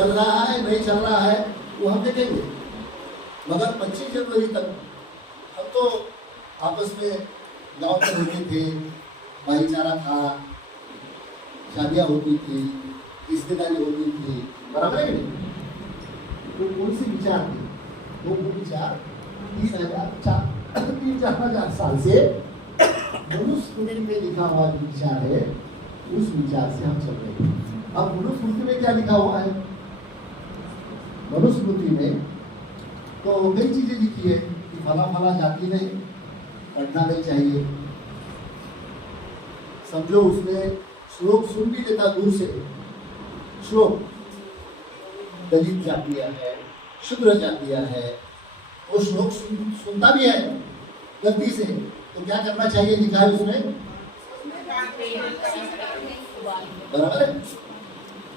चल रहा है नहीं चल रहा है वो हम देखेंगे, मगर 25 जनवरी तक हम तो आपस में गांव में रहते थे, भाईचारा था, शादियाँ होती थी, रिश्तेदारी होती थी, बराबर है नहीं? तो कौन सी विचार थे? वो विचार 3,000 साल से मनुस्मृति में लिखा हुआ जो विचार है उस विचार से हम चल रहे हैं। अब मनुस्मृति में क्या लिखा हुआ है? मनुस्मृति में तो कई चीजें लिखी है कि फला फला जाति नहीं पढ़ना नहीं चाहिए। समझो उसमें श्लोक सुन भी लेता दूर से, श्लोक दलित जातियां है, शूद्र जातियां है, वो श्लोक सुनता भी है गलती से, तो क्या करना चाहिए लिखा है उसमें, बराबर है?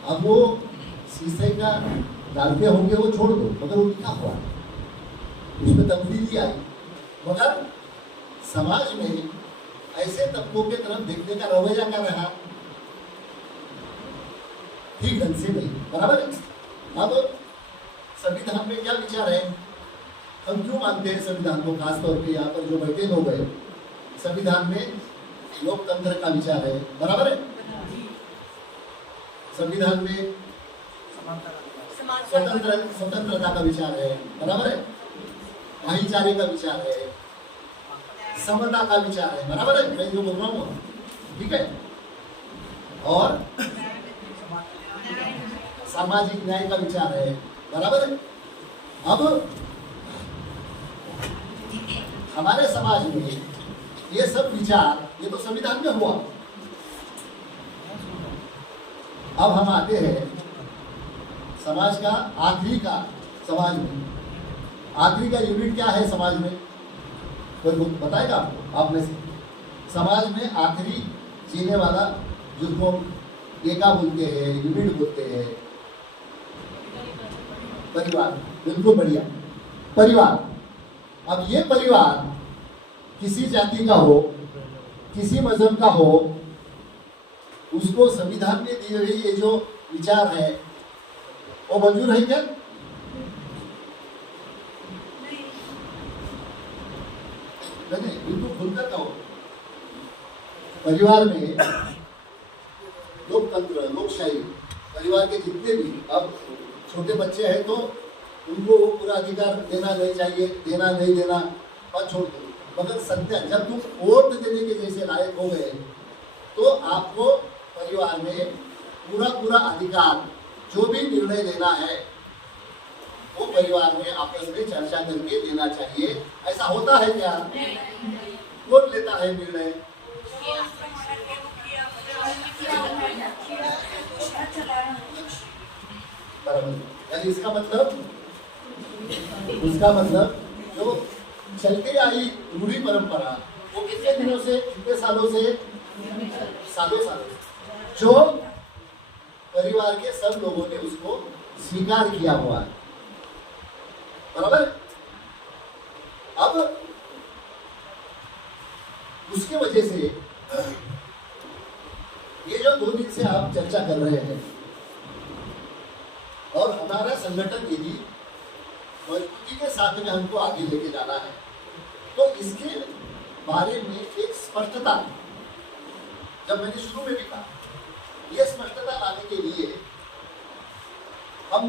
अब वो शीशे का डालते होंगे वो छोड़ दो, मगर वो लिखा हुआ है, उसमें तब्दीली आई। मगर समाज में ऐसे तबकों के तरफ देखने का रवैया क्या रहा, ठीक ढंग से नहीं, बराबर है? अब संविधान में क्या विचार है, हम क्यों मानते हैं संविधान को? खासतौर पे यहाँ पर जो बैठे लोग हैं, संविधान में लोकतंत्र का विचार है, बराबर है? संविधान में स्वतंत्रता का विचार है, बराबर है? भाईचारे का विचार है, समता का विचार है, बराबर है? मैं जो बोल रहा हूँ ठीक है, और सामाजिक न्याय का विचार है, बराबर है? अब हमारे समाज में ये सब विचार, ये तो संविधान में हुआ। अब हम आते हैं समाज का आखिरी का, समाज में आखिरी का यूनिट क्या है समाज में? कोई बताएगा आपको? आप में से समाज में आखिरी जीने वाला जिसको एका बोलते हैं, यूनिट बोलते हैं, परिवार। बिल्कुल बढ़िया, परिवार। अब ये परिवार किसी जाति का हो, किसी मजहब का हो, उसको संविधान में दिए हुए ये जो विचार है वो मंजूर है क्या? नहीं, बिल्कुल खुलकर कहो। परिवार में लोकतंत्र, लोकशाही, परिवार के जितने भी, अब छोटे बच्चे हैं तो उनको वो पूरा अधिकार देना नहीं चाहिए, देना नहीं देना और छोड़ दो, मगर सत्य जब तुम वोट देने के जैसे लायक हो गए तो आपको परिवार में पूरा पूरा अधिकार, जो भी निर्णय लेना है वो परिवार में आपस में चर्चा करके देना चाहिए। ऐसा होता है क्या? कौन लेता है निर्णय? बराबर। इसका मतलब जो चलते आई रूढ़ी परंपरा वो कितने दिनों से, कितने सालों से, सालों जो परिवार के सब लोगों ने उसको स्वीकार किया हुआ है, बराबर? अब उसके वजह से ये जो 2 दिन से आप चर्चा कर रहे हैं और हमारा संगठन यदि मजबूती के साथ में हमको आगे लेके जाना है तो इसके बारे में एक स्पष्टता, जब मैंने शुरू में भी कहा, ये स्पष्टता लाने के लिए हम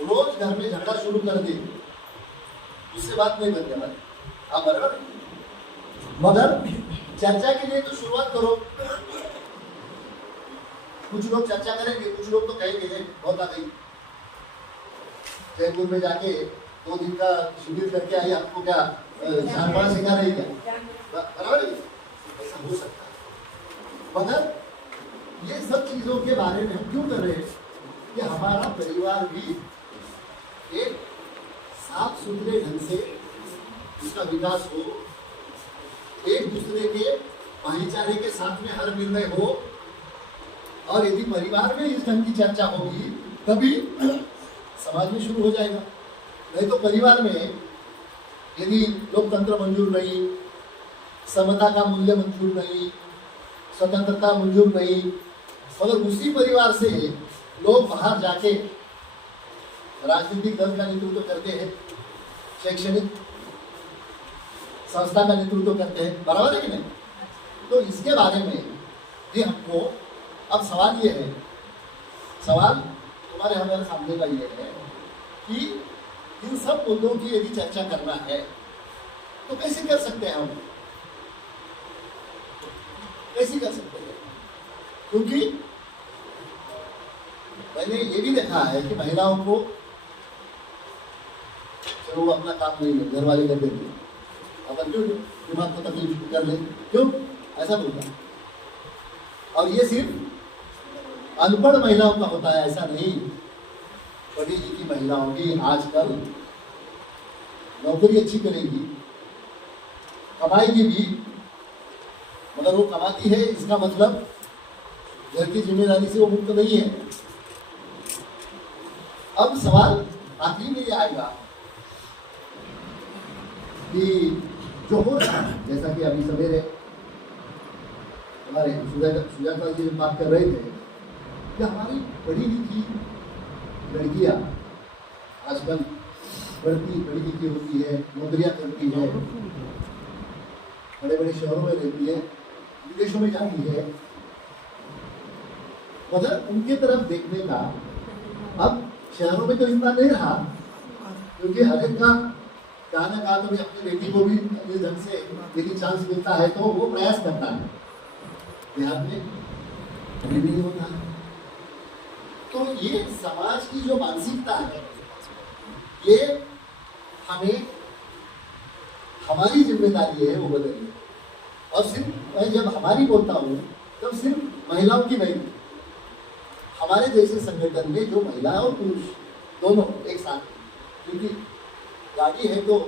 रोज घर में झगड़ा शुरू कर दें, उससे बात नहीं बनने वाली, आप बराबर? मगर चर्चा के लिए तो शुरुआत करो। कुछ लोग चर्चा करेंगे, कुछ लोग तो कहेंगे बहुत आ गई, जयपुर में जाके 2 दिन का शिविर करके आई, आपको क्या 4-5 सिखा रही क्या? बराबर? ऐसा हो सकता है, मगर ये सब चीजों के बारे में हम क्यों कर रहे हैं कि हमारा परिवार भी एक साफ सुथरे ढंग से उसका विकास हो, एक दूसरे के भाईचारे के साथ में हर निर्णय हो, और यदि परिवार में इस ढंग की चर्चा होगी तभी समाज में शुरू हो जाएगा। नहीं तो परिवार में यदि लोकतंत्र मंजूर नहीं, समता का मूल्य मंजूर नहीं, स्वतंत्रता मंजूर नहीं, मगर उसी परिवार से लोग बाहर जाके राजनीतिक दल का नेतृत्व करते हैं, शैक्षणिक संस्था का नेतृत्व करते हैं, बराबर है कि नहीं? तो इसके बारे में भी हमको अब सवाल ये है, सवाल तुम्हारे हमारे सामने का ये है कि इन सब मुद्दों की यदि चर्चा करना है तो कैसे कर सकते हैं हम, कैसे कर सकते हैं? क्योंकि मैंने ये भी देखा है कि महिलाओं को चलो वो अपना काम नहीं है, घर वाले कर देते, अपन क्यों दिमाग को तकलीफ कर ले, क्यों ऐसा बोलता है? और ये सिर्फ अनपढ़ महिलाओं का होता है, ऐसा नहीं। पढ़ी लिखी महिलाओं की आजकल नौकरी अच्छी करेगी, कमाएगी भी, मगर वो कमाती है इसका मतलब घर की जिम्मेदारी से वो मुक्त नहीं है। अब सवाल आखिरी में ये आएगा कि जो हो रहा है, जैसा कि अभी सवेरे हमारे सुजाता जी बात कर रहे थे कि हमारी पढ़ी लिखी लड़कियां आजकल पढ़ी लिखी होती है, नौकरियां करती है, बड़े बड़े शहरों में रहती है, विदेशों में जाती है, मगर उनके तरफ देखने का अब शहरों में तो इतना नहीं रहा, क्योंकि हर एक का कहा ना कहा तो भी अपनी बेटी को भी इस ढंग से यदि चांस मिलता है तो वो प्रयास करता है। बिहार में नहीं होता। तो ये समाज की जो मानसिकता है, ये हमें हमारी जिम्मेदारी है वो बदलनी। और सिर्फ मैं जब हमारी बोलता हूँ तब सिर्फ महिलाओं की नहीं, हमारे जैसे संगठन में जो महिला और पुरुष दोनों एक साथ, क्योंकि गाड़ी है तो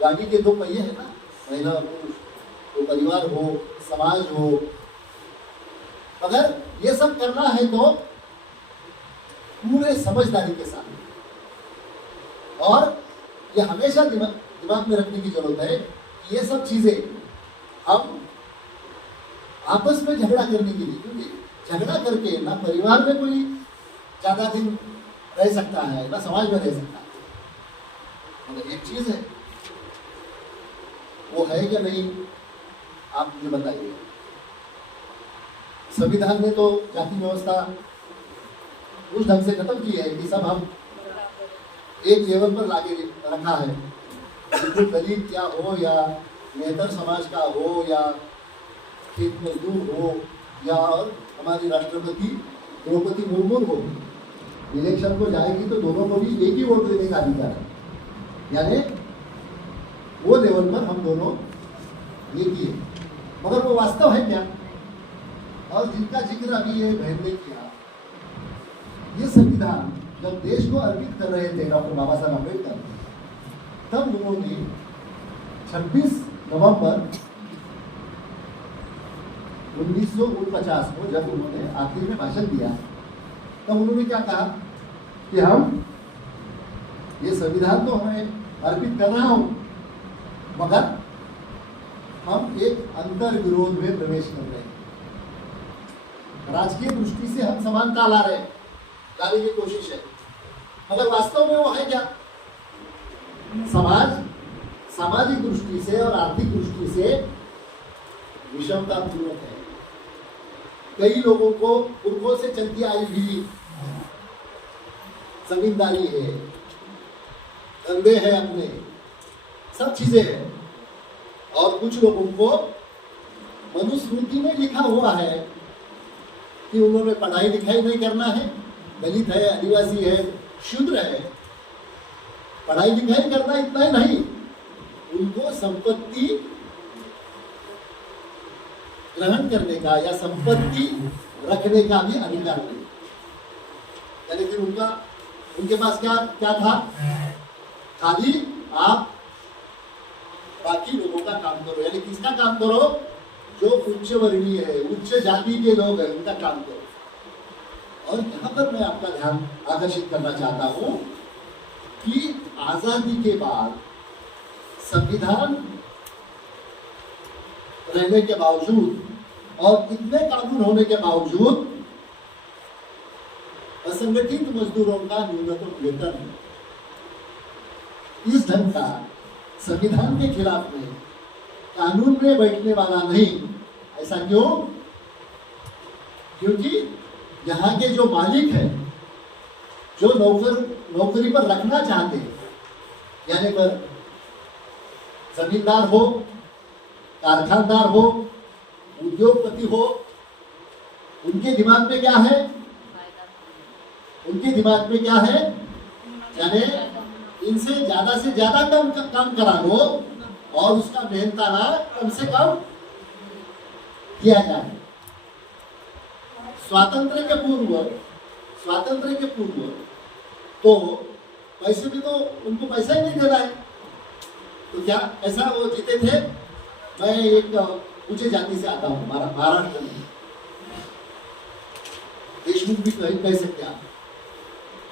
गाड़ी के दो पहिए है ना, महिला और पुरुष, तो परिवार हो, समाज हो। अगर ये सब करना है तो पूरे समझदारी के साथ, और ये हमेशा दिमाग में रखने की जरूरत है कि ये सब चीजें हम आपस में झगड़ा करने के लिए, क्योंकि झगड़ा करके ना परिवार में कोई ज्यादा दिन रह सकता है ना समाज में रह सकता है। मगर एक चीज है, वो है क्या नहीं, आप मुझे बताइए। संविधान ने तो जाति व्यवस्था उस ढंग से खत्म की है कि सब हम एक लेवल पर लाके रखा है, बिल्कुल दलित क्या हो या मेहतर समाज का हो या खेत मजदूर हो या और हमारी राष्ट्रपति द्रौपदी मुर्मू हो, इलेक्शन को जाएगी तो दोनों को भी एक ही वोट देने का अधिकार है, यानी वो लेवल पर हम दोनों एक ही है। मगर वो वास्तव है क्या? और जिनका जिक्र अभी ये बहन ने किया, ये संविधान जब देश को अर्पित कर रहे थे डॉक्टर बाबा साहब अम्बेडकर, तब उन्होंने 26 नवंबर 1949 को जब उन्होंने आखिर में भाषण दिया, तब उन्होंने क्या कहा कि हम ये संविधान तो हमें अर्पित कर रहा हूं, मगर हम एक अंतर विरोध में प्रवेश कर रहे हैं। राजकीय दृष्टि से हम समानता लाने की कोशिश है, मगर वास्तव में वो है क्या? समाज सामाजिक दृष्टि से और आर्थिक दृष्टि से विषमता पूर्वक है। कई लोगों को पुरखों से चलती आई हुई जमींदारी है, धंधे हैं, अपने सब चीजें हैं, और कुछ लोगों को मनुस्मृति में लिखा हुआ है कि उन्होंने पढ़ाई लिखाई नहीं करना है, दलित है, आदिवासी है, शूद्र है, पढ़ाई लिखाई करना इतना ही नहीं, उनको संपत्ति ग्रहण करने का या संपत्ति रखने का भी अधिकार नहीं। यानी कि उनके पास क्या क्या था? खाली आप बाकी लोगों का काम करो, यानी किसका काम करो? जो उच्च वर्णीय है, उच्च जाति के लोग हैं, उनका काम करो। और यहाँ पर मैं आपका ध्यान आकर्षित करना चाहता हूँ कि आजादी के बाद संविधान रहने के बावजूद और इतने कानून होने के बावजूद असंगठित मजदूरों का न्यूनतम वेतन इस ढंग का संविधान के खिलाफ में, कानून में बैठने वाला नहीं। ऐसा क्यों? क्योंकि यहाँ के जो मालिक हैं, जो नौकरी पर रखना चाहते हैं, यानी पर जमींदार हो, कारखानदार हो, उद्योगपति हो, उनके दिमाग में क्या है? उनके दिमाग में क्या है? यानी इनसे ज्यादा से ज्यादा काम करा लो और उसका मेहनताना कम से कम किया जाए। स्वातंत्र के पूर्व तो पैसे भी तो उनको पैसा ही नहीं देना है, तो क्या ऐसा वो जीते थे? मैं एक ऊंचे जाति से आता हूँ, महाराष्ट्र में, देशमुख भी कह सकते आप।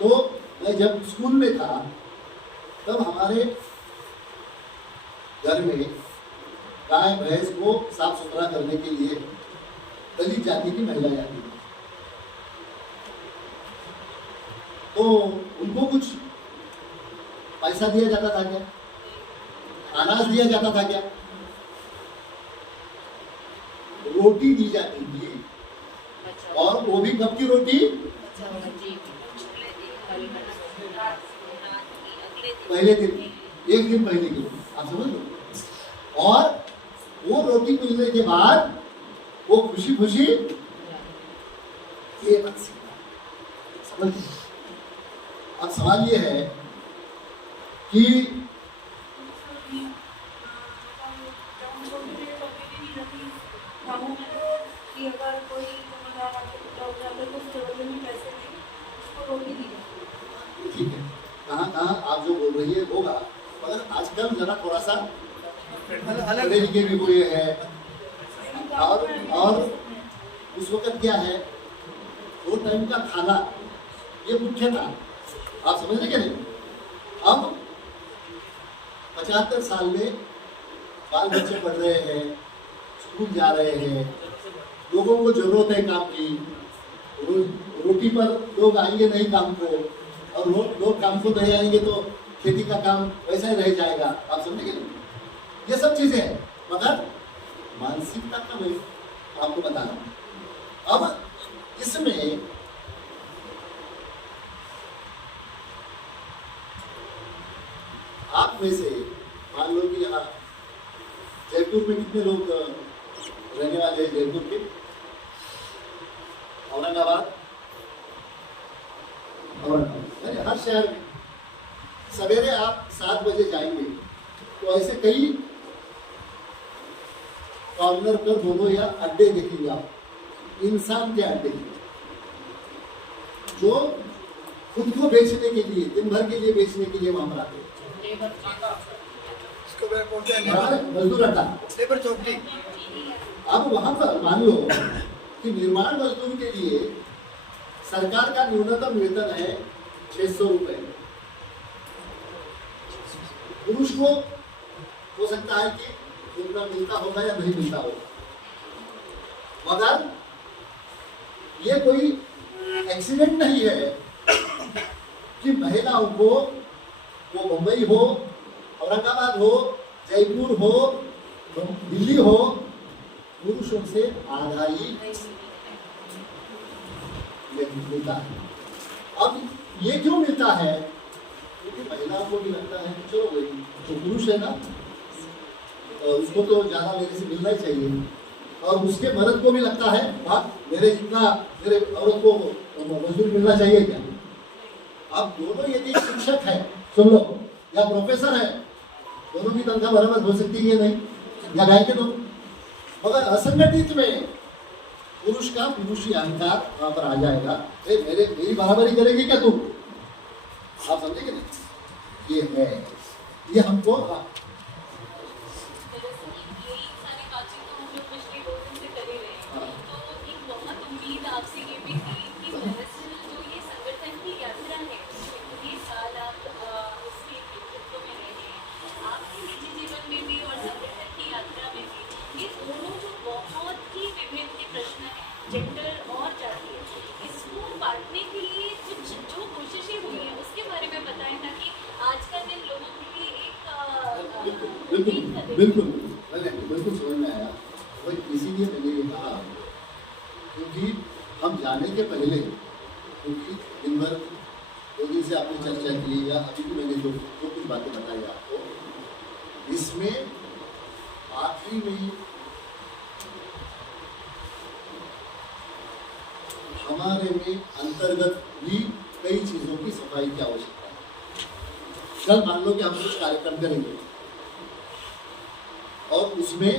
तो मैं जब स्कूल में था तब हमारे घर में गाय भैंस को साफ सुथरा करने के लिए दलित जाति की महिला जाती थी, तो उनको कुछ पैसा दिया जाता था क्या? अनाज दिया जाता था क्या? रोटी दी जाती थी। और वो भी कब की रोटी? पहले दिन, एक दिन पहले की, आप समझ लो। और वो रोटी मिलने के बाद वो खुशी खुशी ये बात समझ। अब सवाल ये है कि अगर कोई ठीक है, कहाँ आप जो बोल रही है होगा, मगर आजकल जरा थोड़ा सा अलग तरीके भी हुए हैं। और उस वक्त क्या है, 2 टाइम का खाना ये मुख्य था, आप समझ रहे क्या? नहीं, अब 75 साल में बाल बच्चे पढ़ रहे हैं, स्कूल जा रहे हैं, लोगों को जरूरत है काम की, रोटी पर लोग आएंगे नहीं काम को, और लोग काम को नहीं आएंगे तो खेती का काम वैसा ही रह जाएगा, आप समझेंगे? ये सब चीजें हैं, मगर मानसिकता का मैं आपको बता रहा हूं। अब इसमें आप में से मान लो कि यहाँ जयपुर में कितने लोग रहने वाले हैं? जयपुर के, औरंगाबाद, हर शहर में सवेरे आप 7 बजे जाएंगे तो ऐसे कई कॉर्नर पर दोनों या अड्डे देखेंगे आप, इंसान के अड्डे, जो खुद को बेचने के लिए, दिन भर के लिए बेचने के लिए वहां पर आते हैं। मजदूर अड्डा, लेबर चौकी। अब वहां पर मान लो कि निर्माण मजदूर के लिए सरकार का न्यूनतम वेतन है 600 रुपए। पुरुष को हो सकता है कि उतना मिलता होगा या नहीं मिलता होगा, मगर ये कोई एक्सीडेंट नहीं है कि महिलाओं को, वो मुंबई हो, औरंगाबाद हो, जयपुर हो, दिल्ली हो, पुरुषों से आधा ही मिलता है। अब ये क्यों मिलता है? क्योंकि महिलाओं को भी लगता है चलो भाई जो पुरुष है ना, उसको तो ज्यादा मेरे से मिलना ही चाहिए, और उसके मर्द को भी लगता है वाह मेरे जितना मेरे औरत को मजदूर मिलना चाहिए क्या। अब दोनों यदि शिक्षक है, सुन लो, या प्रोफेसर है, दोनों की तनख्वाह बराबर हो सकती है नहीं, या गाय के दो, मगर असंगठित में पुरुष का पुरुषी अहंकार वहां पर आ जाएगा, मेरी बराबरी करेगी क्या तुम? आप समझेंगे ना? ये है, ये हमको जेंडर और जाति, इसको बांटने के लिए जो बिल्कुल बिल्कुल बिल्कुल समझ में आया। वही इसीलिए मैंने ये कहा, क्योंकि हम जाने के पहले, क्योंकि दिन भर 2 दिन से आपने चर्चा की या अभी भी मैंने जो कुछ बातें बताई आपको, इसमें आखिरी में हमारे में अंतर्गत भी कई चीजों की सफाई की आवश्यकता है। कल मान लो कि हम कुछ कार्यक्रम करेंगे और उसमें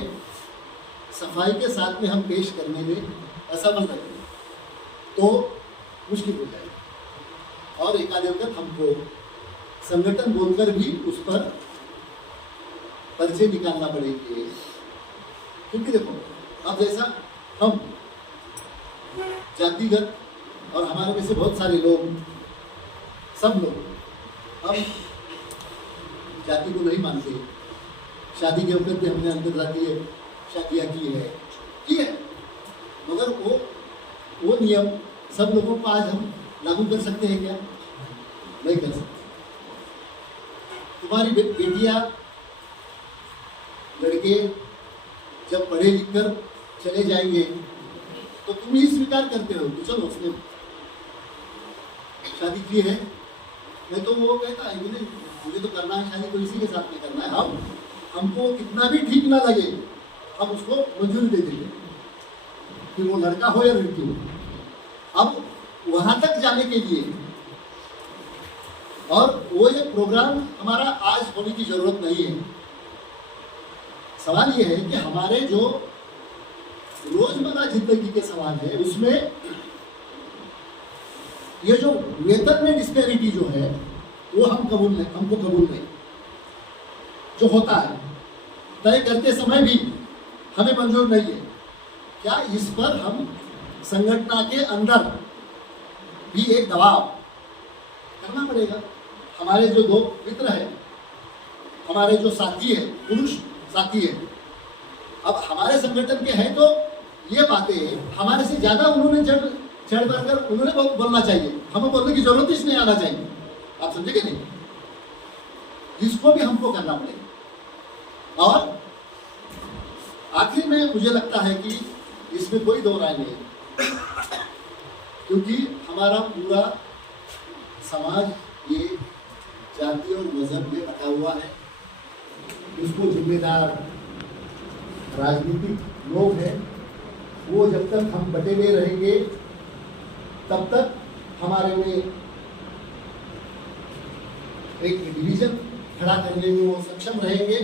सफाई के साथ में हम पेश करने में असमर्थ हैं तो मुश्किल हो जाएगी, और एकाध वक्त हमको संगठन बोलकर भी उस पर पर्चे निकालना पड़ेंगे। क्योंकि देखो, अब जैसा हम जातिगत और हमारे में से बहुत सारे लोग, सब लोग हम जाति को नहीं मानते। शादी के वक्त भी हमने अंतर्जातीय शादियाँ की है, मगर वो नियम सब लोगों को आज हम लागू कर सकते हैं क्या? नहीं कर सकते। तुम्हारी बेटियां लड़के जब पढ़े लिख कर चले जाएंगे तो तुम ही स्वीकार करते हो कि चलो उसने शादी की है, नहीं तो वो कहता है कि नहीं मुझे तो करना है शादी, तो इसी के साथ में करना है। हमको कितना भी ठीक ना लगे हम उसको मंजूरी दे देंगे, फिर वो लड़का हो या लड़की हो। अब वहां तक जाने के लिए, और वो ये प्रोग्राम हमारा आज होने की जरूरत नहीं है। सवाल ये है कि हमारे जो रोजमर्रा जिंदगी के सवाल है उसमें ये जो वेतन में डिस्पैरिटी जो है वो हमको कबूल नहीं, जो होता है तय करते समय भी हमें मंजूर नहीं है। क्या इस पर हम संगठन के अंदर भी एक दबाव करना पड़ेगा? हमारे जो 2 मित्र हैं, हमारे जो साथी है, पुरुष साथी है, अब हमारे संगठन के हैं तो ये बातें हमारे से ज्यादा उन्होंने चढ़ बढ़कर उन्होंने बोलना चाहिए, हमें बोलने की जरूरत ही नहीं आना चाहिए। आप समझेंगे नहीं? इसको भी हमको करना पड़ेगा। और आखिर में मुझे लगता है कि इसमें कोई दो राय नहीं है, क्योंकि हमारा पूरा समाज ये जाति और मजहब में बटा हुआ है। उसको जिम्मेदार राजनीतिक लोग हैं, वो जब तक हम बटे हुए रहेंगे तब तक हमारे में एक डिवीजन खड़ा करने में वो सक्षम रहेंगे।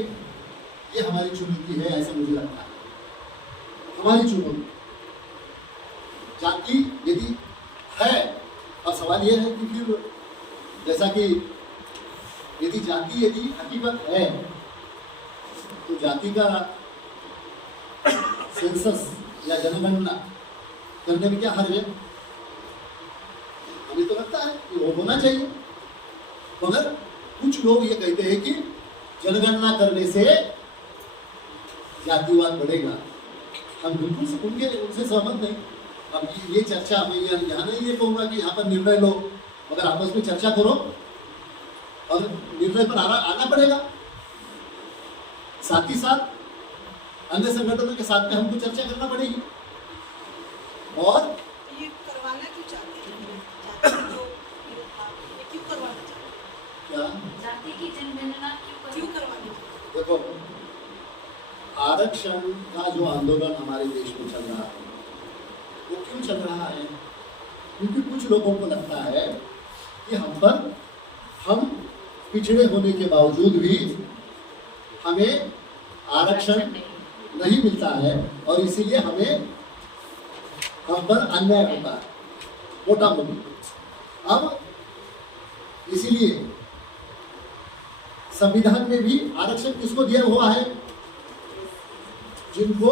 ये हमारी चुनौती है, ऐसा मुझे लगता है। हमारी चुनौती जाति यदि है, और सवाल यह है कि फिर जैसा कि यदि हकीकत है तो जाति का सेंसस या जनगणना करने में क्या हर्ज है? हमें तो लगता है कि वो होना चाहिए, मगर कुछ लोग ये कहते हैं कि जनगणना करने से जातिवाद बढ़ेगा। हम बिल्कुल उनसे सहमत नहीं। अब ये चर्चा हमें यहाँ नहीं ये कहूँगा कि यहाँ पर निर्णय लो, मगर आपस में चर्चा करो और निर्णय पर आना पड़ेगा। साथ ही साथ अन्य संगठनों के साथ में हमको चर्चा करना पड़ेगी। और ये करवाना क्यों चाहते हैं? जाति जो ये क्यों करवाना चाहते हैं? क्या जाति की जनगणना क्यों करवानी चाहिए? देखो, आरक्षण का जो आंदोलन हमारे देश में चल रहा है वो क्यों चल रहा है? क्योंकि कुछ लोगों को लगता है कि हम पिछड़े होने के बावजूद भी हमें आरक्षण नहीं मिलता है और इसीलिए हम पर अन्याय होता है, मोटा मोटी। अब इसीलिए संविधान में भी आरक्षण किसको दिया हुआ है? जिनको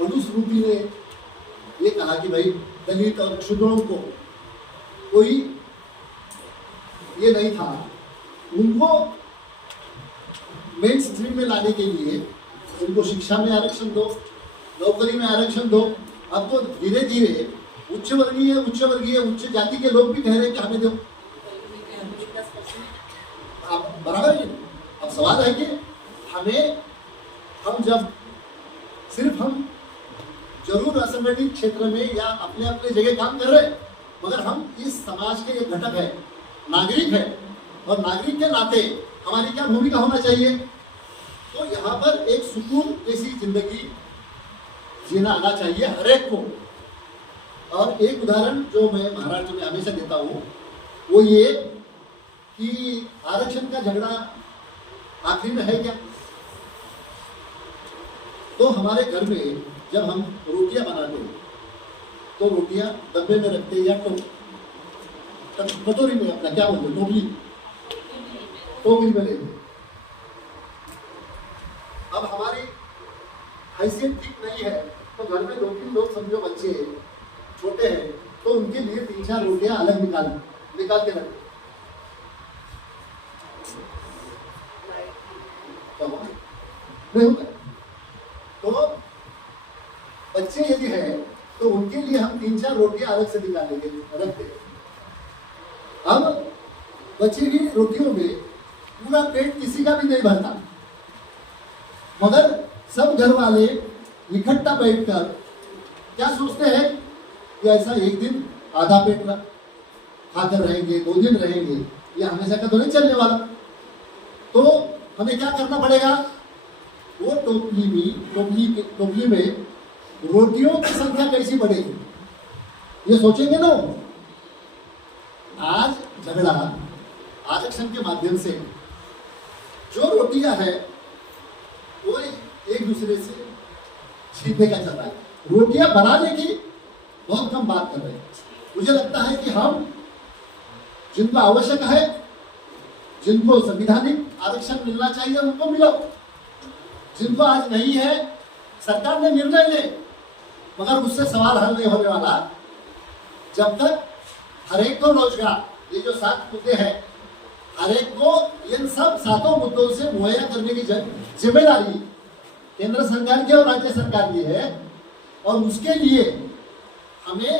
मनुस्मृति ने ये कहा कि भाई दलित और क्षुद्रों को कोई ये नहीं था, उनको मेन स्ट्रीम में लाने के लिए उनको शिक्षा में आरक्षण दो, नौकरी में आरक्षण दो। अब तो धीरे धीरे उच्च वर्गीय उच्च जाति के लोग भी कह रहे हैं कि हमें दो। अब बराबर है। अब सवाल है कि हम जब सिर्फ हम जरूर असंगठित क्षेत्र में या अपने अपने जगह काम कर रहे हैं, मगर हम इस समाज के एक घटक है, नागरिक है, और नागरिक के नाते हमारी क्या भूमिका होना चाहिए? तो यहाँ पर एक सुकून जैसी जिंदगी जीना आना चाहिए हर एक को। और एक उदाहरण जो मैं महाराष्ट्र में हमेशा देता हूँ वो ये कि आरक्षण का झगड़ा आखिरी में है क्या? तो हमारे घर में जब हम रोटियां बनाते तो रोटियां डब्बे में रखते या कटोरी में, अपना क्या बोलते, टोकरी में लेते। अब हमारी हैसियत ठीक नहीं है तो घर में 2-3 लोग समझो बच्चे छोटे हैं तो उनके लिए 3-4 रोटियां अलग निकाल के रखते। नहीं होता। तो बच्चे यदि है तो उनके लिए हम 3-4 रोटियां अलग से निकालेंगे, रखते। अब बच्चे की रोटियों में पूरा पेट किसी का भी नहीं भरता, मगर सब घर वाले इकट्ठा बैठकर क्या सोचते हैं कि ऐसा एक दिन आधा पेट खाकर रहेंगे, 2 दिन रहेंगे, ये हमेशा का तो नहीं चलने वाला। तो हमें क्या करना पड़ेगा? वो टोपली में रोटियों की संख्या कैसी बढ़ेगी ये सोचेंगे ना। आज झगड़ा आरक्षण के माध्यम से जो रोटियां है वो एक दूसरे से छीनने का चल रहा है। रोटियां बनाने की बहुत कम बात कर रहे हैं। मुझे लगता है कि हम जिनको आवश्यक है, जिनको संविधानिक आरक्षण मिलना चाहिए उनको मिलो, जिनको आज नहीं है सरकार ने निर्णय ले, मगर उससे सवाल हल नहीं होने वाला जब तक हर एक को रोजगार, ये जो 7 मुद्दे हैं, हर एक को इन सब 7 मुद्दों से मुहैया करने की जिम्मेदारी केंद्र सरकार की और राज्य सरकार की है। और उसके लिए हमें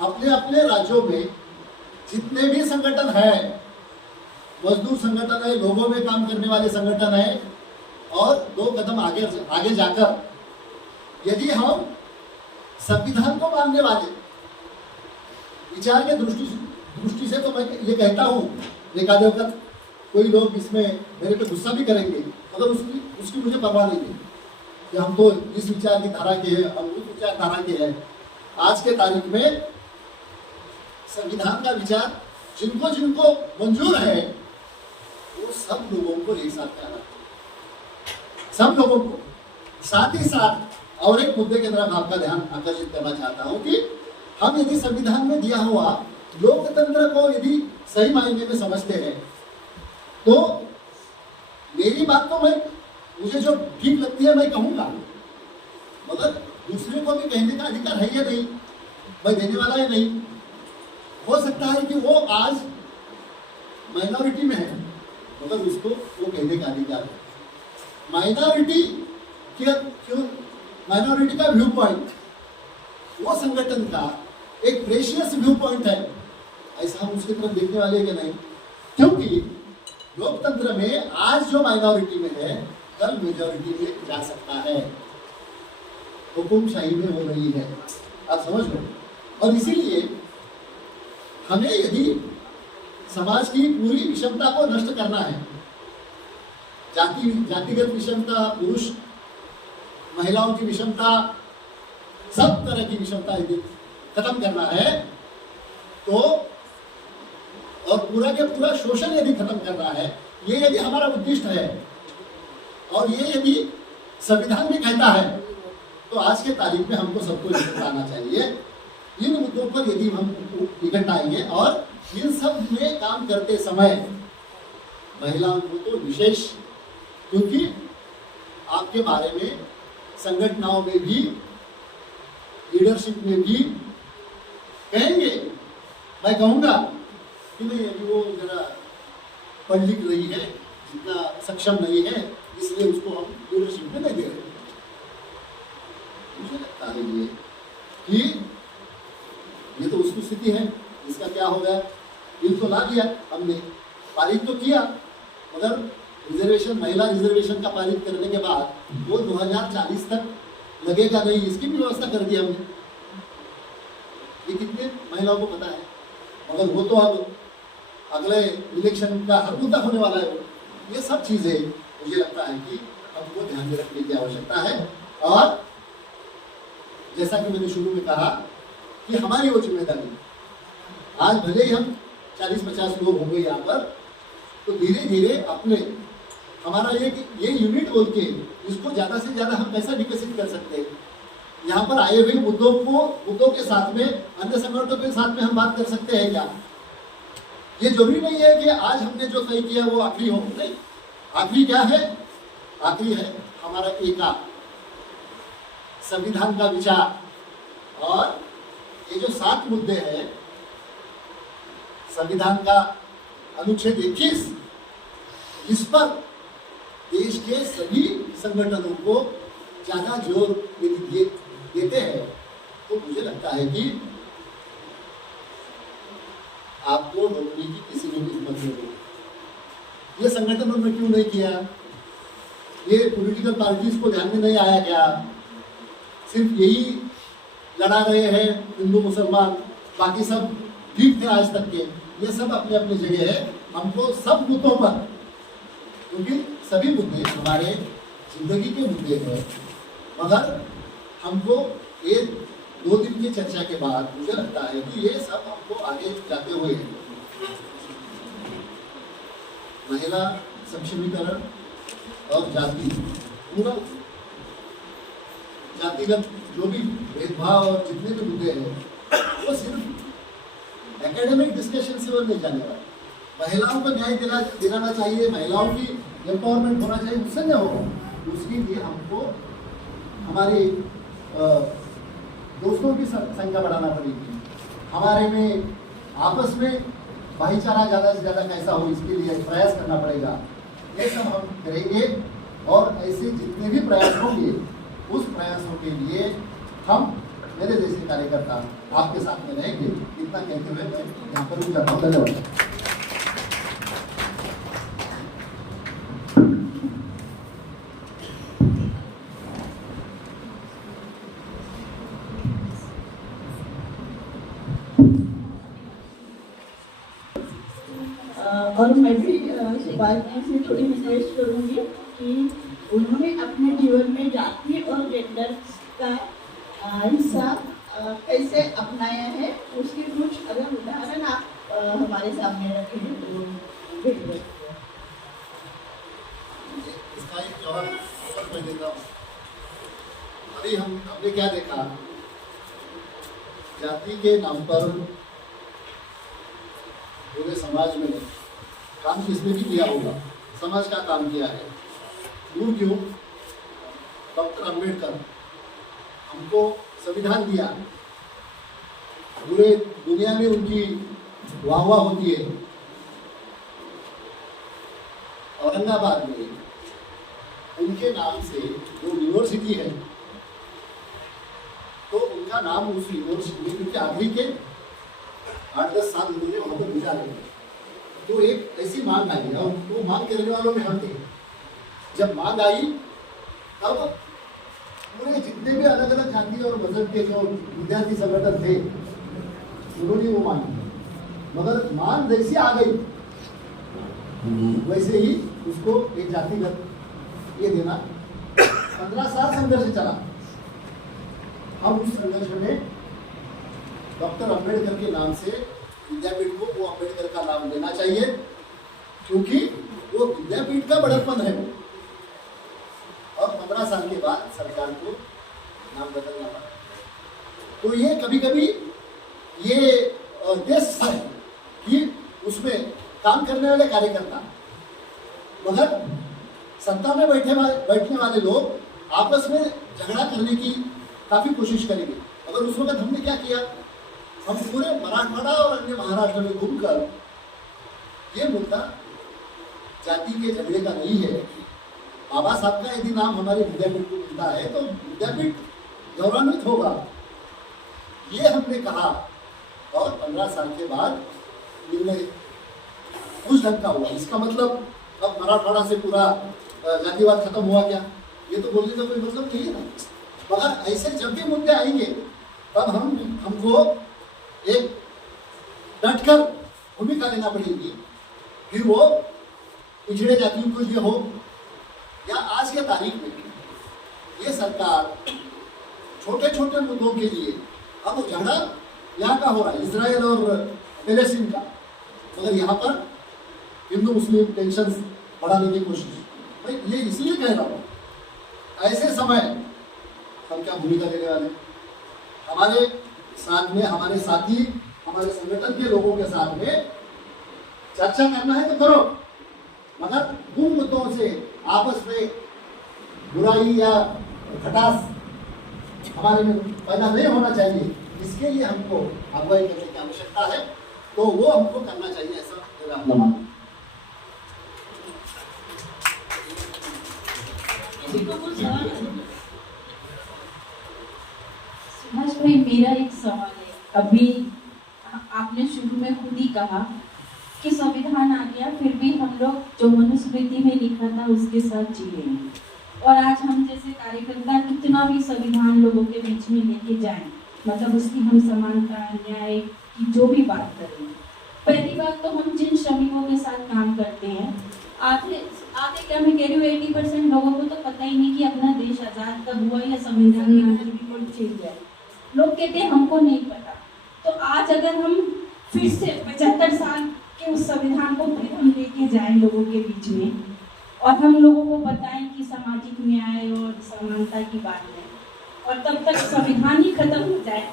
अपने अपने राज्यों में जितने भी संगठन है, मजदूर संगठन है, लोगों में काम करने वाले संगठन है, और 2 कदम आगे जाकर यदि हम संविधान को मानने वाले विचार के दृष्टि से, तो मैं ये कहता हूँ, देखा देकर कोई लोग इसमें मेरे पे गुस्सा भी करेंगे, मगर उसकी मुझे परवाह नहीं है कि हम तो इस विचार की धारा के हैं, हम उस विचार धारा के हैं। आज के तारीख में संविधान का विचार जिनको जिनको मंजूर है वो सब लोगों को एक साथ कहना, सब लोगों को। साथ ही साथ और एक मुद्दे की तरफ आपका ध्यान आकर्षित करना चाहता हूं कि हम यदि संविधान में दिया हुआ लोकतंत्र को यदि सही मायने में समझते हैं तो मेरी बात तो मुझे जो ठीक लगती है मैं कहूंगा, मगर दूसरे को भी कहने का अधिकार है या नहीं, मैं देने वाला है नहीं। हो सकता है कि वो आज माइनॉरिटी में है, मगर उसको वो कहने का अधिकार है। माइनॉरिटी का व्यू पॉइंट वो संगठन का एक प्रेशियस व्यू पॉइंट है, ऐसा हम उसकी तरफ देखने वाले कि नहीं? क्योंकि लोकतंत्र में आज जो माइनॉरिटी में है कल मेजॉरिटी में जा सकता है, हुकुमशाही में हो रही है, आप समझ लो। और इसीलिए हमें यदि समाज की पूरी विषमता को नष्ट करना है, जातिगत विषमता, पुरुष महिलाओं की विषमता, सब तरह की विषमता यदि खत्म करना है तो, और पूरा के पूरा शोषण यदि खत्म करना है, ये यदि हमारा उद्दिष्ट है और ये यदि संविधान भी कहता है, तो आज के तारीख में हमको सबको इकट्ठा आना चाहिए। इन मुद्दों पर यदि हम इकट्ठा आएंगे और इन सब में काम करते समय महिलाओं को तो विशेष, क्योंकि आपके बारे में संगठनों में भी, लीडरशिप में भी कहेंगे, मैं कहूँगा कि नहीं अभी वो जरा पढ़ लिख रही है, जितना सक्षम नहीं है, इसलिए उसको हम लीडरशिप में नहीं दे रहे। मुझे लगता है ये कि ये तो उसकी स्थिति है, इसका क्या हो गया, बिल तो ला दिया हमने, पारित तो किया, मगर रिजर्वेशन, महिला रिजर्वेशन का पारित करने के बाद वो 2040 तक लगेगा नहीं, इसकी भी व्यवस्था कर दी हमने। ये कितने महिलाओं को पता है, मगर वो तो अब अगले इलेक्शन का हर मुद्दा होने वाला है। ये सब चीजें मुझे लगता है कि हमको ध्यान में रखने की आवश्यकता है। और जैसा कि मैंने शुरू में कहा कि हमारी वो जिम्मेदारी, आज भले ही हम 40-50 लोग होंगे यहाँ पर, तो धीरे धीरे अपने हमारा ये यूनिट बोल के इसको ज़्यादा से ज़्यादा हम कैसा विकसित कर सकते हैं। यहाँ पर आए हुए मुद्दों के साथ में, अन्य संगठनों के साथ में हम बात कर सकते हैं क्या? ये जरूरी नहीं है कि आज हमने जो तय किया वो आखिरी हो, नहीं। आखिरी क्या है? आखिरी है हमारा एका संविधान का विचार। और ये जो 7 मुद्दे हैं, संविधान का अनुच्छेद 21, इस पर देश के सभी संगठनों को ज्यादा जोर यदि देते हैं तो मुझे लगता है कि आपको रोकने की किसी ने भी हिम्मत नहीं होगी। ये संगठनों ने क्यों नहीं किया? ये पॉलिटिकल पार्टीज को ध्यान में नहीं आया क्या? सिर्फ यही लड़ा रहे हैं हिंदू मुसलमान, बाकी सब ठीक थे आज तक के। ये सब अपने अपने जगह है। हमको सब मुद्दों पर, क्योंकि सभी मुद्दे हमारे जिंदगी के मुद्दे हैं, मगर हमको 1-2 दिन की चर्चा के बाद मुझे लगता है कि ये सब हमको आगे जाते हुए महिला सक्षमीकरण और जातिगत जो भी भेदभाव और जितने भी मुद्दे हैं वो सिर्फ एकेडमिक डिस्कशन से वो नहीं जाने वाला। महिलाओं को न्याय दिलाना चाहिए, महिलाओं की एम्पावरमेंट होना चाहिए, उससे नहीं होगा। उसके लिए हमको हमारे दोस्तों की संख्या बढ़ाना पड़ेगी, हमारे में आपस में भाईचारा ज़्यादा से ज़्यादा कैसा हो इसके लिए प्रयास करना पड़ेगा। ये सब हम करेंगे और ऐसे जितने भी प्रयास होंगे उस प्रयासों के लिए हम मेरे जैसे कार्यकर्ता आपके साथ में रहेंगे। इतना कहते हुए मैं यहाँ पर रुक जाता हूँ। धन्यवाद। और मैं भी शिवाजी से थोड़ी रिक्वेस्ट करूँगी कि उन्होंने अपने जीवन में जाति और जेंडर का हिस्सा कैसे अपनाया है, उसके कुछ अगर उदाहरण आप हमारे सामने रखें तो बेहतर। इसका एक जवाब मैं देता हूँ। अभी हमने क्या देखा, जाति के नाम पर पूरे समाज में काम किसने भी किया होगा, समाज का काम किया है। दूर क्यों, डॉक्टर अंबेडकर हमको संविधान दिया, पूरे दुनिया में उनकी वाह वाह होती है। औरंगाबाद में उनके नाम से जो यूनिवर्सिटी है, तो उनका नाम उस यूनिवर्सिटी में, क्योंकि आखिरी के 8-10 साल उन्होंने वहाँ पर गुजारे, तो एक ऐसी मांग आई और वो मांग करने वालों में हम थे। जब मांग आई तब पूरे जितने भी अलग अलग जाति और मजहब के जो विद्यार्थी संगठन थे उन्होंने वो मांग, मगर मांग जैसी आ गई वैसे ही उसको एक जातिगत ये देना 15 साल संघर्ष चला। अब उस संघर्ष में डॉक्टर अंबेडकर के नाम से विद्यापीठ को वो अंबेडकर का नाम देना चाहिए, क्योंकि वो विद्यापीठ का बड़प्पन है। और 15 साल के बाद सरकार को नाम बदलना पड़ा। तो ये कभी कभी ये देश है कि उसमें काम करने वाले कार्यकर्ता, मगर सत्ता में बैठने वाले लोग आपस में झगड़ा करने की काफी कोशिश करेंगे। मगर उस वक्त हमने क्या किया, हम पूरे मराठवाड़ा और अन्य महाराष्ट्र में घूमकर ये मुद्दा जाति के झगड़े का नहीं है। बाबा साहब का यदि नाम हमारे विद्यापीठ को मिलता है तो विद्यापीठ गौरवान्वित होगा, ये हमने कहा। और 15 साल के बाद निर्णय उस ढंग का हुआ। इसका मतलब अब मराठवाड़ा से पूरा जातिवाद खत्म हुआ क्या? ये तो बोलने का कोई मतलब नहीं है ना। मगर ऐसे जब भी मुद्दे आएंगे तब हमको एक डटकर भूमिका लेना पड़ेगी, फिर वो पिछड़े जातियों के लिए हो या आज के तारीख में ये सरकार छोटे छोटे मुद्दों के लिए अब झगड़ा यहाँ का हो रहा है, इजराइल और पैलेस्टीन का, मगर यहाँ पर हिंदू मुस्लिम टेंशन बढ़ाने की कोशिश। भाई ये इसलिए कह रहा हूँ, ऐसे समय हम क्या भूमिका लेने वाले? हमारे साथ में हमारे साथी, हमारे संगठन के लोगों के साथ में चर्चा करना है तो करो, मगर उन मुद्दों से आपस में बुराई या खटास हमारे में पैदा नहीं होना चाहिए। इसके लिए हमको अगुवाई करने की आवश्यकता है, तो वो हमको करना चाहिए, ऐसा मेरा अपना मानना है। सुभाष भाई, मेरा एक सवाल है। अभी आपने शुरू में खुद ही कहा कि संविधान आ गया, फिर भी हम लोग जो मनुस्मृति में लिखा था उसके साथ जी रहे हैं, और आज हम जैसे कार्यकर्ता कितना भी संविधान लोगों के बीच में लेके जाएं, मतलब उसकी हम समानता न्याय की जो भी बात करें, पहली बात तो हम जिन श्रमिकों के साथ काम करते हैं, आधे क्या मैं कह रही हूँ 80% लोगों को तो पता ही नहीं कि अपना देश आजाद कब हुआ या संविधान में आगे भी कोई चेंज है। लोग कहते हैं हमको नहीं पता। तो आज अगर हम फिर से 75 साल के उस संविधान को फिर हम लेके जाएं लोगों के बीच में, और हम लोगों को बताएं कि सामाजिक न्याय और समानता की बात है, और तब तक संविधान ही खत्म हो जाए,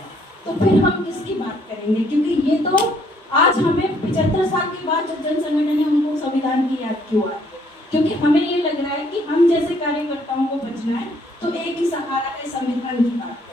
तो फिर हम किसकी बात करेंगे? क्योंकि ये तो आज हमें 75 साल के बाद जो जन संगठन है उनको संविधान की याद क्यों आ रही है? क्योंकि हमें ये लग रहा है कि हम जैसे कार्यकर्ताओं को बचना है तो एक ही सहारा है, संविधान की बात करो।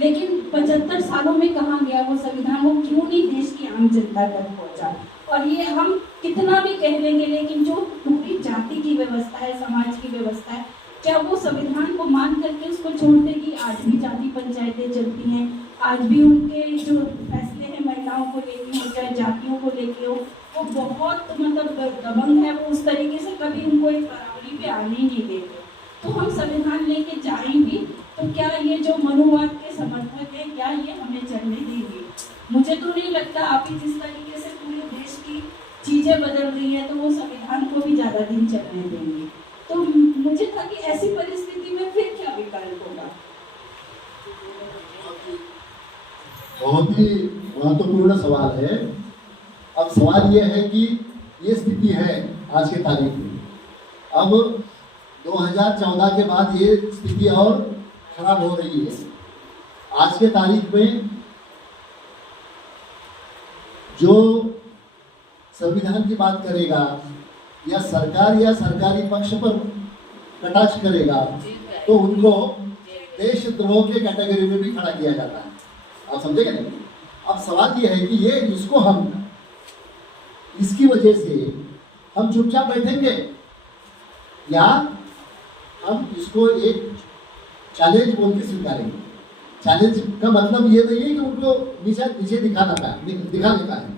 लेकिन 75 सालों में कहाँ गया वो संविधान? वो क्यों नहीं देश की आम जनता तक पहुँचा? और ये हम कितना भी कह लेंगे, लेकिन जो पूरी जाति की व्यवस्था है, समाज की व्यवस्था है, क्या वो संविधान को मान करके उसको छोड़ देगी? आज भी जाति पंचायतें चलती हैं, आज भी उनके जो फैसले हैं महिलाओं को लेके हो, चाहे जातियों को लेके हो, वो बहुत मतलब दबंग है। वो उस तरीके से कभी उनको एक बराबरी पे आने ही नहीं देते। तो हम संविधान लेके जाएं भी तो क्या ये जो मनुवाद के समर्थक है, क्या ये हमें चलने देंगे? मुझे तो नहीं लगता। आप ही जिस तरीके से पूरे देश की चीजें बदल रही है, तो वो संविधान को भी ज्यादा दिन चलने देंगे। तो मुझे था कि ऐसी परिस्थिति में फिर क्या विकल्प होगा? बहुत ही महत्वपूर्ण सवाल है। अब सवाल ये है कि ये स्थिति है आज के तारीख में। अब 2014 के बाद ये स्थिति और खराब हो रही है। आज के तारीख में जो संविधान की बात करेगा या सरकार या सरकारी पक्ष पर कटाक्ष करेगा, तो उनको देशद्रोह के कैटेगरी में भी खड़ा किया जाता है। आप समझेंगे नहीं? अब सवाल ये है कि ये इसको हम इसकी वजह से हम चुपचाप बैठेंगे या हम इसको एक चैलेंज बोल के स्वीकारेंगे। चैलेंज का मतलब ये नहीं है कि उनको नीचे दिखाने का है।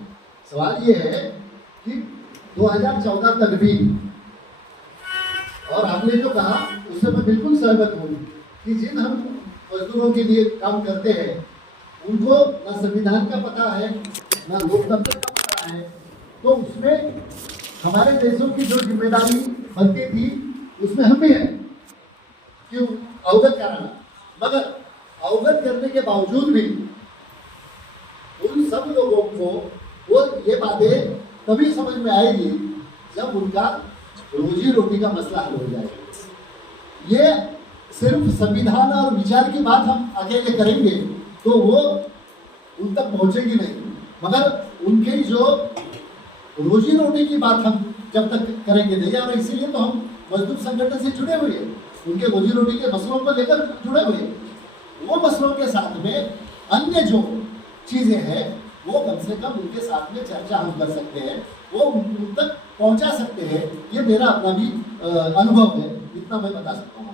सवाल ये है कि 2014 तक भी, और आपने जो कहा उससे मैं बिल्कुल सहमत हूँ कि जिन हम मजदूरों के लिए काम करते हैं उनको ना संविधान का पता है ना लोकतंत्र का पता है, तो उसमें हमारे देशों की जो जिम्मेदारी बनती थी उसमें हम भी है कि अवगत कराना। मगर अवगत करने के बावजूद भी उन सब लोगों को वो ये बातें तभी समझ में आएगी जब उनका रोजी रोटी का मसला हल हो जाएगा। ये सिर्फ संविधान और विचार की बात हम अकेले करेंगे तो वो उन तक पहुंचेगी नहीं, मगर उनके जो रोजी रोटी की बात हम जब तक करेंगे नहीं, और इसीलिए तो हम मजदूर संगठन से जुड़े हुए हैं, उनके रोजी रोटी के मसलों को लेकर जुड़े हुए हैं। वो मसलों के साथ में अन्य जो चीज़ें हैं वो कम से कम उनके साथ में चर्चा हम कर सकते हैं, वो उन तक पहुंचा सकते हैं। ये मेरा अपना भी अनुभव है, इतना मैं बता सकता हूँ।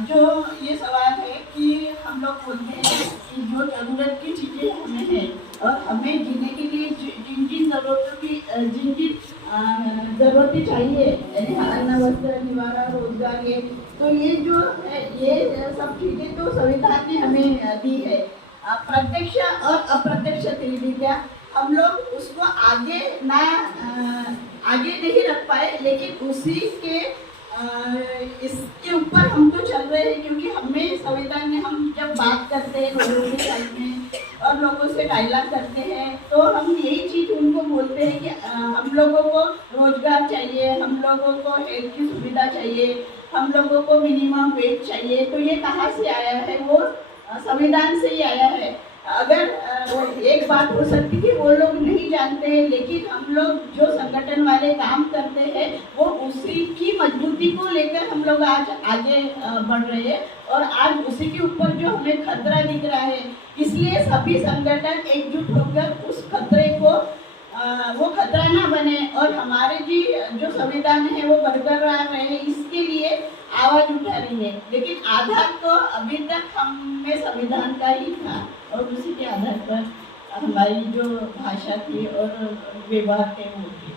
जो ये सवाल है कि हम लोग बोलते हैं कि जो जरूरत की चीज़ें हमें हैं और हमें जीने के लिए जिन जिन ज़रूरतों की जिन जिन ज़रूरतें चाहिए, यानी अन्न वस्त्र निवारण रोजगार, ये तो ये जो है ये सब चीज़ें तो संविधान ने हमें दी है। प्रत्यक्ष और अप्रत्यक्ष तरीका हम लोग उसको आगे ना आगे नहीं रख पाए, लेकिन उसी के इसके ऊपर हम तो चल रहे हैं, क्योंकि हमें संविधान में हम जब बात करते हैं लोगों के साथ में और लोगों से डायलॉग करते हैं तो हम यही चीज़ उनको बोलते हैं कि हम लोगों को रोजगार चाहिए, हम लोगों को हेल्थ की सुविधा चाहिए, हम लोगों को मिनिमम वेज चाहिए। तो ये कहाँ से आया है? वो संविधान से ही आया है। अगर एक बात हो सकती कि वो लोग नहीं जानते हैं, लेकिन हम लोग जो संगठन वाले काम करते हैं वो उसी की मजबूती को लेकर हम लोग आज आगे बढ़ रहे हैं और आज उसी के ऊपर जो हमें खतरा दिख रहा है, इसलिए सभी संगठन एकजुट होकर उस खतरे को वो खतरा ना बने और हमारे जी जो संविधान है वो बरकरार रहे, इसके लिए आवाज उठा रही है। लेकिन आधार तो अभी तक हमें संविधान का ही था और उसी के आधार पर हमारी जो भाषा थी और व्यवहार थे वो थे।